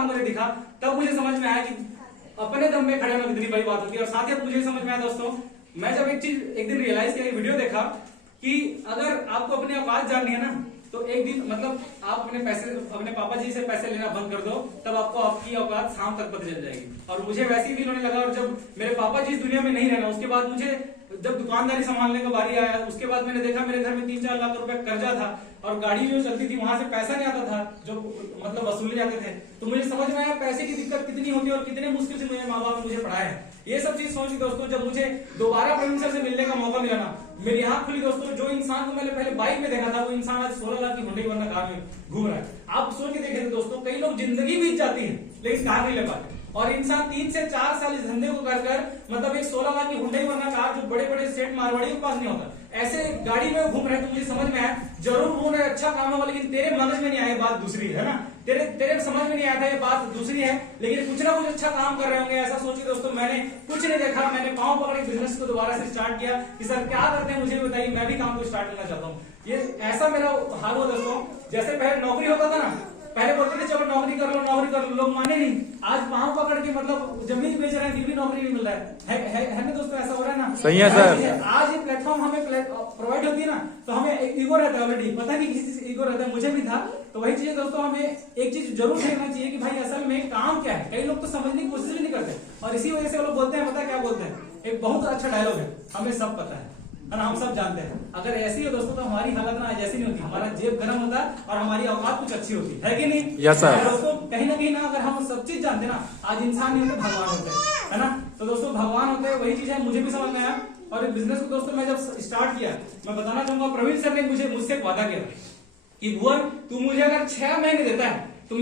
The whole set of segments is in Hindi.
काम करके दिखा, तब मुझे समझ में आया कि अपने दम में खड़े होना कितनी बड़ी बात होती है। और साथ ही मुझे समझ में आया दोस्तों, मैं जब एक चीज एक दिन रियलाइज किया, वीडियो देखा कि अगर आपको अपनी औकात जाननी है ना, तो एक दिन मतलब आप अपने पापा जी से पैसे लेना बंद कर दो, तब आपको आपकी औकात शाम तक पता चल जाएगी। और मुझे वैसे ही फील होने लगा। और जब मेरे पापा जी इस दुनिया में नहीं रहना, उसके बाद मुझे जब दुकानदारी संभालने का बारी आया, उसके बाद मैंने देखा मेरे घर में 3-4 लाख रुपए कर्जा था और गाड़ी जो चलती थी वहां से पैसा नहीं आता था, जो मतलब वसूले जाते थे। तो मुझे समझ में आया पैसे की दिक्कत कितनी होती है और कितने मुश्किल से मेरे माँ बाप ने मुझे पढ़ाया है। ये सब चीज सोच के दोस्तों, जब मुझे दोबारा प्रवीण सर से मिलने का मौका मिला ना, मेरी आंख खुली दोस्तों। जो इंसान को मैंने पहले बाइक में देखा था, वो इंसान आज 16 लाख की हुंडई वरना कार में घूम रहा है। आप सोच के देखे थे दोस्तों, कई लोग जिंदगी बीत जाती है लेकिन कार नहीं ले पाते, और इंसान 3 से 4 साल इस धंधे को कर मतलब एक 16 लाख की हुंडई वरना कार, जो बड़े बड़े सेठ मारवाड़ी के पास नहीं होता, ऐसे गाड़ी में घूम रहे हैं। तो मुझे समझ में आया जरूर वो अच्छा काम होगा, लेकिन तेरे मगज में नहीं आया, बात दूसरी है ना, तेरे समझ में नहीं आया था, ये बात दूसरी है, लेकिन कुछ ना कुछ अच्छा काम कर रहे होंगे ऐसा सोचिए दोस्तों। मैंने कुछ नहीं देखा, मैंने पांव पकड़े बिजनेस को दोबारा से स्टार्ट किया कि सर क्या करते हैं मुझे भी बताइए, मैं भी काम को स्टार्ट करना चाहता हूँ। ये ऐसा मेरा हाल हुआ दोस्तों। जैसे पहले नौकरी होता था ना, पहले बोलते थे चलो नौकरी कर लो, लोग माने नहीं। आज पांव पकड़ के मतलब जमीन बेच रहे हैं, फिर भी नौकरी नहीं मिल रहा है ना दोस्तों, ऐसा हो रहा है ना। सही है सर। आज ये प्लेटफॉर्म हमें प्रोवाइड होती है ना, तो हमें एक ईगो रहता है ऑलरेडी, पता नहीं किसी चीज ईगो रहता है, मुझे भी था। तो वही चीज दोस्तों, हमें एक चीज जरूर देखना चाहिए कि भाई असल में काम क्या है। कई लोग तो समझने की कोशिश भी नहीं करते, और इसी वजह से वो लोग बोलते हैं, पता क्या बोलते हैं, एक बहुत अच्छा डायलॉग है, हमें सब पता है ना, हम सब जानते हैं। अगर ऐसी हो दोस्तों तो हमारी हालत ना ऐसी नहीं होती, हमारा जेब गर्म होता और हमारी औकात कुछ अच्छी होती है कि नहीं? Yes sir. दोस्तों कहीं ना कहीं ना, अगर हम सब चीज जानते ना, आज इंसान नहीं होते भगवान होते हैं, है ना। तो दोस्तों भगवान होते हैं, वही चीज है, मुझे भी समझ में आया। और बिजनेस को दोस्तों मैं जब स्टार्ट किया, मैं बताना चाहूंगा, प्रवीण सर ने मुझसे एक वादा किया कि भुवन तू मुझे अगर 6 महीने देता है तो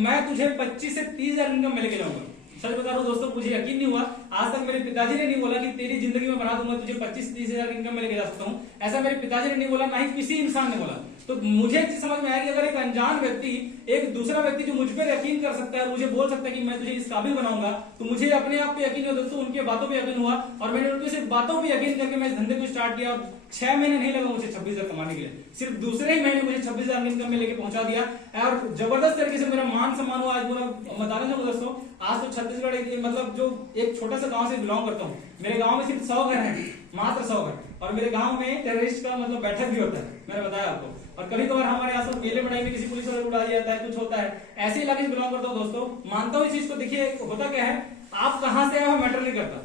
मैं तुझे 25 से 30 हजार इनकम में लेके जाऊंगा। सच बता रहा हूं दोस्तों, मुझे यकीन नहीं हुआ, आज तक मेरे पिताजी ने नहीं बोला कि तेरी जिंदगी में बना दूंगा तुझे 25-30 हजार इनकम में लेके जा सकता हूं। ऐसा मेरे पिताजी ने नहीं बोला, ना ही किसी इंसान ने बोला। तो मुझे समझ में आया कि अगर एक अनजान व्यक्ति, एक दूसरा व्यक्ति जो मुझ पर यकीन कर सकता है, मुझे बोल सकता है कि मैं तुझे इस काबिल बनाऊंगा, तो मुझे अपने आप पे यकीन हुआ दोस्तों, उनके बातों पे यकीन हुआ। और मैंने उनकी सिर्फ बातों पे यकीन करके मैं इस धंधे को स्टार्ट किया। 6 महीने नहीं लगा मुझे 26 हजार कमाने के लिए, सिर्फ दूसरे ही महीने मुझे 26 हजार इनकम में लेके पहुंचा दिया। और जबरदस्त तरीके से मेरा मान सम्मान हुआ। आज पूरा बताना चाहूंगा दोस्तों, आज तो छत्तीसगढ़ मतलब जो एक छोटा सा गांव से बिलोंग करता हूँ, मेरे गांव में सिर्फ 100 घर हैं, मात्र 100 घर। और मेरे गांव में टेररिस्ट का मतलब बैठक भी होता है, मैंने बताया आपको। और कभी कभार हमारे आसपास मेले मनाई में किसी पुलिस वाले उड़ा दिया जाता है, कुछ होता है। ऐसे इलाके से बिलोंग करता हूँ दोस्तों, मानता हूँ इस चीज को। देखिए होता क्या है, आप कहां से आए मैटर नहीं करता,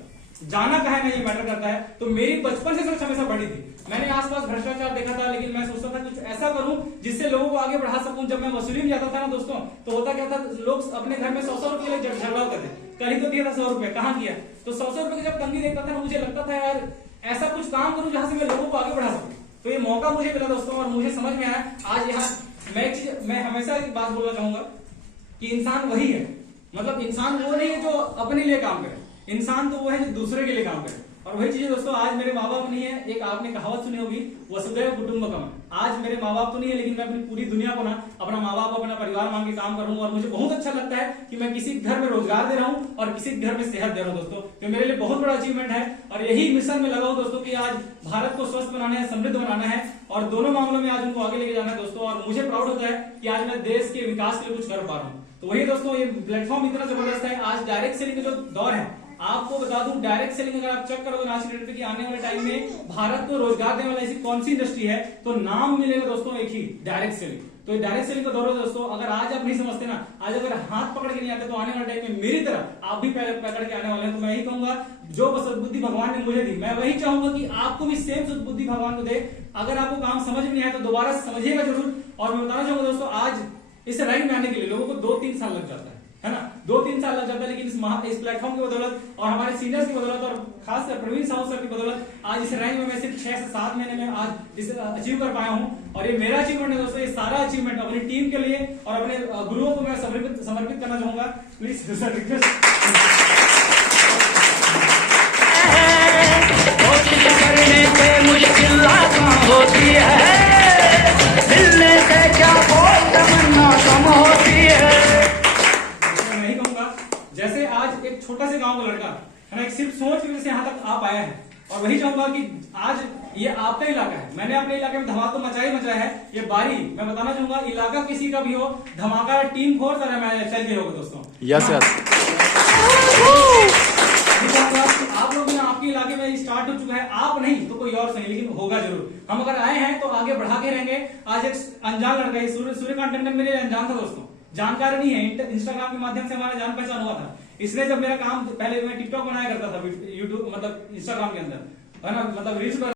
जाना कहा है ना ये मैटर करता है। तो मेरी बचपन से सोच हमेशा बड़ी थी। मैंने आसपास भ्रष्टाचार देखा था, लेकिन मैं सोचता था कुछ ऐसा करूं जिससे लोगों को आगे बढ़ा सकूं। जब मैं वसूली में जाता था ना दोस्तों, तो होता क्या था, लोग अपने घर में 100-100 रुपए के लिए झगड़ा करते थे। कहीं तो दिया था 100 रुपए, कहाँ किया? तो 100-100 रुपए की जब तंगी देखता था ना, मुझे लगता था यार ऐसा कुछ काम करूं जहां से मैं लोगों को आगे बढ़ा सकूं। तो ये मौका मुझे मिला दोस्तों, और मुझे समझ में आया आज यहाँ मैं हमेशा एक बात बोलना चाहूंगा कि इंसान वही है, मतलब इंसान वो नहीं है जो अपने लिए काम करे, इंसान तो वो है जो दूसरे के लिए काम करे। और वही चीज दोस्तों, आज मेरे माँ बाप नहीं है, एक आपने कहावत सुनी होगी, वसुधैव कुटुंबकम। आज मेरे माँ बाप तो नहीं है, लेकिन मैं अपनी पूरी दुनिया को ना अपना माँ बाप, अपना परिवार मान के काम कर रहा हूँ। और मुझे बहुत अच्छा लगता है कि मैं किसी घर में रोजगार दे रहा हूँ और किसी घर में सेहत दे रहा हूँ दोस्तों, तो मेरे लिए बहुत बड़ा अचीवमेंट है। और यही मिशन में लगा हूँ दोस्तों कि आज भारत को स्वस्थ बनाना है, समृद्ध बनाना है, और दोनों मामलों में आज उनको आगे लेके जाना है दोस्तों। और मुझे प्राउड होता है कि आज मैं देश के विकास के लिए कुछ कर पा रहा हूँ। तो वही दोस्तों, ये प्लेटफॉर्म इतना जबरदस्त है। आज डायरेक्ट सेलिंग का जो दौर है, आपको बता दूं, डायरेक्ट सेलिंग अगर आप चेक करोगे आज की डेट की, आने वाले टाइम में भारत को रोजगार देने वाला ऐसी कौन सी इंडस्ट्री है, तो नाम मिलेगा दोस्तों एक ही, डायरेक्ट सेलिंग। तो ये डायरेक्ट सेलिंग का दौर है दोस्तों। अगर आज आप नहीं समझते ना, आज अगर हाथ पकड़ के नहीं आते, तो आने वाले टाइम में मेरी तरह आप भी पकड़ के आने वाले हैं। तो मैं यही कहूंगा, जो सद्बुद्धि भगवान ने मुझे दी, मैं वही चाहूंगा कि आपको भी सेम सद्बुद्धि भगवान को दे। अगर आपको काम समझ में नहीं आया तो दोबारा समझिएगा जरूर। और मैं बताना चाहूंगा दोस्तों, आज इस रैंक में आने के लिए लोगों को 2-3 साल लग जाता है ना, 2-3 साल लग जाता है। लेकिन इस प्लेटफॉर्म की बदौलत और हमारे सीनियर्स की बदौलत और खासकर प्रवीण साहू सर की बदौलत आज इस रैंक में मैं सिर्फ 6 से 7 महीने में आज इसे अचीव कर पाया हूं। और ये मेरा अचीवमेंट है दोस्तों, ये सारा अचीवमेंट अपनी टीम के लिए और अपने गुरुओं को मैं समर्पित करना चाहूंगा। Please sir request. करने से मुश्किल होती है, मिलने से क्या बहुत तमन्ना कम होती है। मैं नहीं कहूंगा, जैसे आज एक छोटा से गांव का लड़का है ना, एक सिर्फ सोच की वजह से यहाँ तक आ पाया है, और वही चाहूंगा कि आज ये आपका इलाका है, मैंने अपने इलाके में धमाका तो मचाया है। ये बारी मैं बताना चाहूंगा, इलाका किसी का भी हो, धमाका टीम फोर्स और चल के होगा दोस्तों। Yes yes. आप लोग ना, आपके इलाके में स्टार्ट हो चुका है, आप नहीं तो कोई और सही, लेकिन होगा जरूर। हम अगर आए हैं तो आगे बढ़ा के रहेंगे। आज एक अनजान लड़का है, सूर्यकांत टंडन मेरे अनजान था दोस्तों, जानकारी नहीं है, इंस्टाग्राम के माध्यम से हमारा जान पहचान हुआ था। इसने जब मेरा काम, पहले मैं टिकटॉक बनाया करता था, यूट्यूब मतलब इंस्टाग्राम के अंदर, है ना, मतलब रील्स